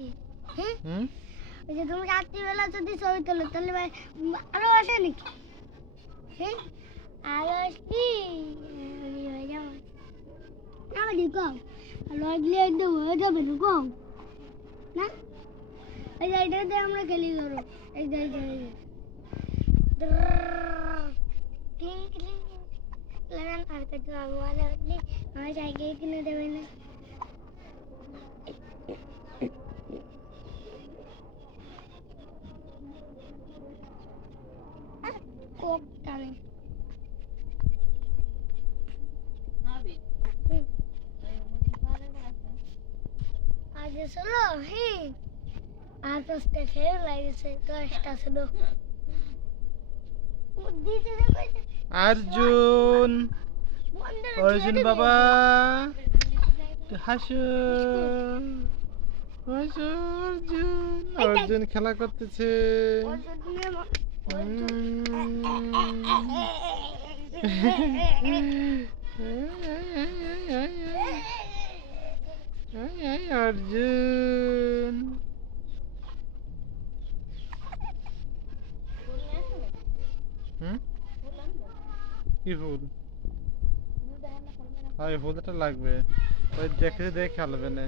কি ওই যে তুমি রাত্রিবেলা যদি ছবি তোলো তাহলে আরো আসে নাকি? হ্যাঁ আরো আসবি আমাদের কম লাগলে একদম হয়ে যাবে না কম না এই যে এটাতে আমরা খেলি ধরো এই যে ক্লিং ক্লিং লাগান আর কিছু আগুয়াল হলে আমার সাইকেল কিনে দেবে না কোক টানে আজ চলো হ্যাঁ আর দশটা খেয়ে লাগছে 10টা ছিল अर्जुन अर्जुन बाबा হাসো अर्जुन খেলা করতেছে अर्जुन কি ফুল ফুলটা লাগবে ওই দেখে দেখে খেলবে না